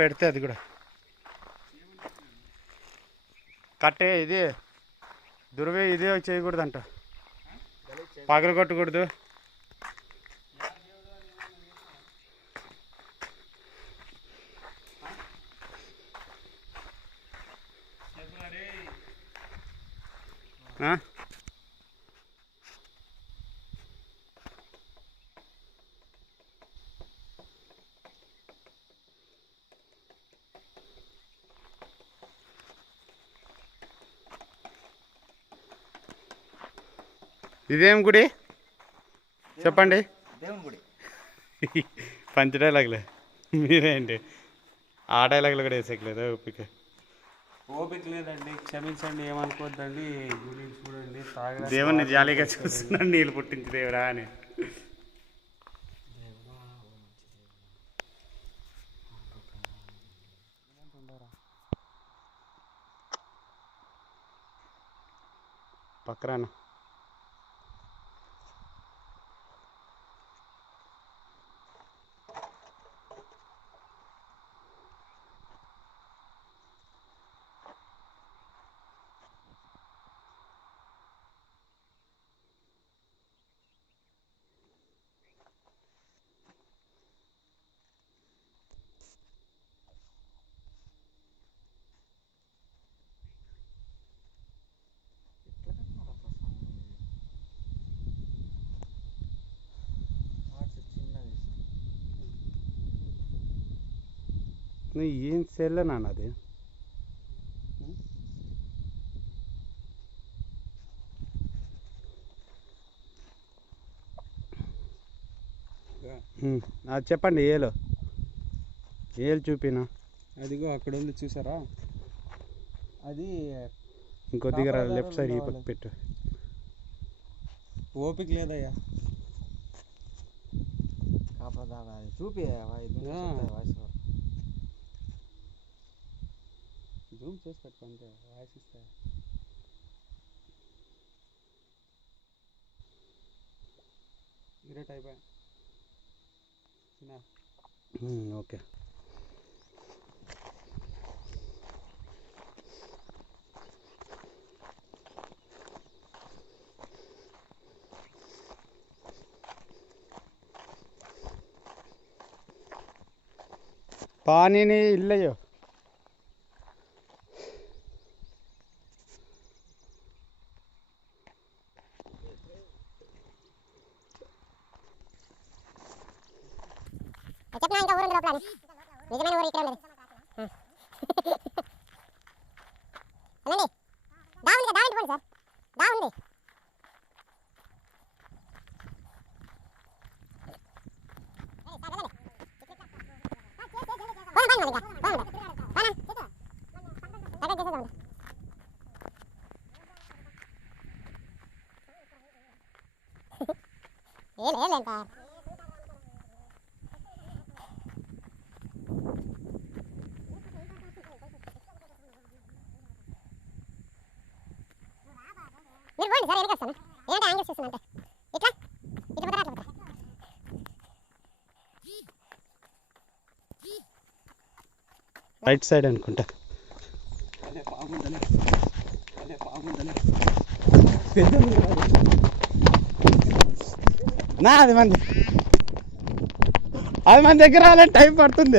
పెడితే అది కూడా కట్టే ఇది దుర్వే ఇదే చేయకూడదంట, పగలు కొట్టకూడదు. ఇదేం గుడి చెప్పండి? దేవుని గుడి. పంచ డైలాగులే మీరేంటి ఆ డైలాగులు కూడా వేసేయలేదు. ఓపిక లేదండి, క్షమించండి, ఏమనుకోవద్దండి. గుడి చూడండి, దేవుణ్ణి జాలీగా చూస్తున్నాను, నీళ్ళు పుట్టించి దేవురా అని. పక్కరానా ఏం సెల్ నాన్న అది? చెప్పండి. ఏలు చూపినా అదిగో అక్కడ ఉంది, చూసారా? అది ఇంకొద్దిగా లెఫ్ట్ సైడ్ ఈ పక్క పెట్టు. ఓపిక లేదయ్యా, చూపి జూమ్ చేసి పెట్టుకుంటే వాయిస్ ఇస్తా. గ్రేట్ అయిపోయా. ఓకే. పానీని ఇల్లయ్యో చెప్పినా ఇంకా ఊరు లోపల నిజమైన ఊరు ఇక్కడ ఉండదు. వెళ్ళండి, దా ఉంది కదా, దా ఇంటి పోండి సార్, దా ఉంది. మీరు పోండి సార్, వెనక వస్తాను. ఏంటంటే యాంగిల్స్ చూస్తున్నా, ఇట్లా ఇట్లా పోతారా, అట్లా పోతారా? రైట్ సైడ్ అనుకుంటా. నా అది మన దగ్గర రావాలంటే టైం పడుతుంది.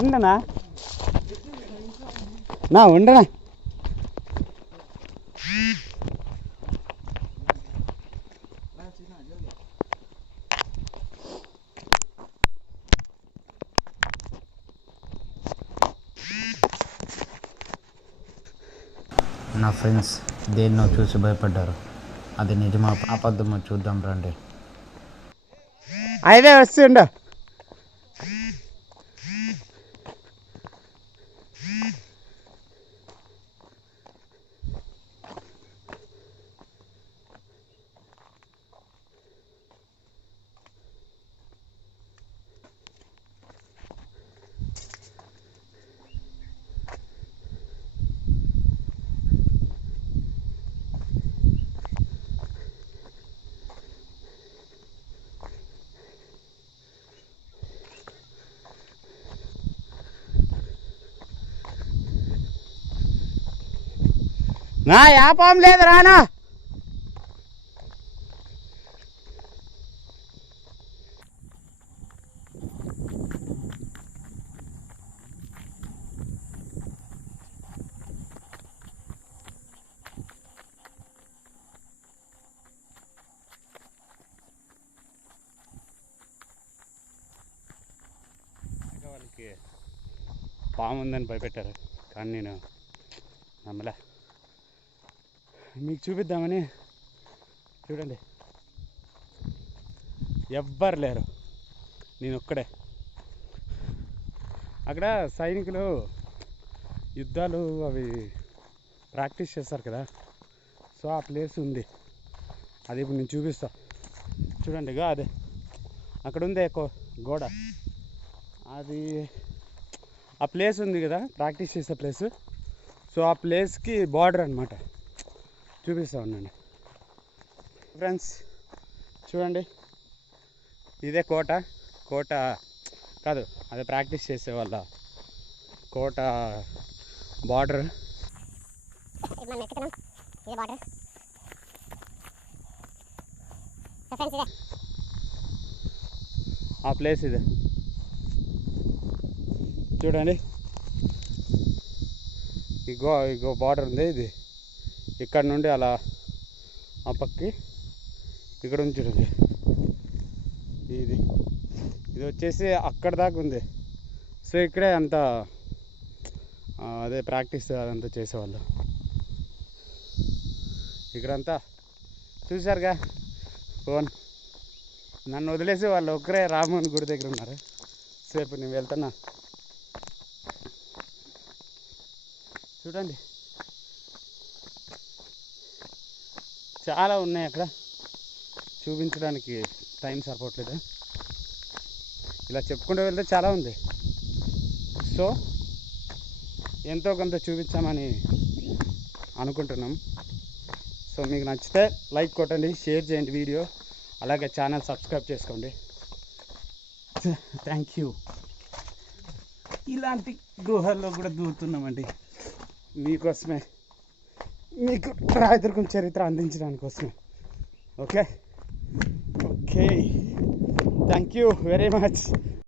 ఉండనా ఉండనా? నా ఫ్రెండ్స్ దేన్నో చూసి భయపడ్డారు. అది నిజమా అబద్ధమో చూద్దాం రండి. అయితే వస్తుండ. నా యాపం లేదు రానా. వాళ్ళకి పాము ఉందని భయపెట్టారు, కానీ నేను నమ్మలే. మీకు చూపిద్దామని. చూడండి, ఎవ్వరు లేరు, నేను ఒక్కడే. అక్కడ సైనికులు యుద్ధాలు అవి ప్రాక్టీస్ చేస్తారు కదా, సో ఆ ప్లేస్ ఉంది. అది ఇప్పుడు నేను చూపిస్తా. చూడండి, అదే అక్కడ ఉంది గోడ. అది ఆ ప్లేస్ ఉంది కదా, ప్రాక్టీస్ చేసే ప్లేస్. సో ఆ ప్లేస్కి బార్డర్ అనమాట. చూపిస్తా ఉండండి ఫ్రెండ్స్. చూడండి, ఇదే కోట కాదు, అదే ప్రాక్టీస్ చేసే వాళ్ళ కోట బార్డర్. మనం ఎక్కుతున్నాం, ఇది బార్డర్. సో ఫ్రెండ్స్, ఇదే ఆ ప్లేస్ ఇదే. చూడండి, ఇగో బార్డర్ ఉంది. ఇది ఇక్కడ నుండి అలా ఆ పక్కకి ఇక్కడ ఉంది. చూడండి, ఇది వచ్చేసి అక్కడ దాకా ఉంది. సో ఇక్కడే అంతా అదే ప్రాక్టీస్ అదంతా చేసేవాళ్ళు. ఇక్కడంతా చూసారుగా. ఫోన్ నన్ను వదిలేసి వాళ్ళు ఒక్కరే రామోహన్ గుడి దగ్గర ఉన్నారు. సో ఇప్పుడు నేను వెళ్తున్నా. చూడండి, చాలా ఉన్నాయి అక్కడ, చూపించడానికి టైం సరిపోవట్లేదు. ఇలా చెప్పుకుంటూ వెళ్తే చాలా ఉంది. సో ఎంతో కొంత చూపించామని అనుకుంటున్నాం. సో మీకు నచ్చితే లైక్ కొట్టండి, షేర్ చేయండి వీడియో, అలాగే ఛానల్ సబ్స్క్రైబ్ చేసుకోండి. Thank you. ఇలాంటి గుహల్లో కూడా దూరుతున్నామండి మీకోసమే, మీకు రాయదుర్గం చరిత్ర అందించడానికి కోసమే. Okay, thank you very much.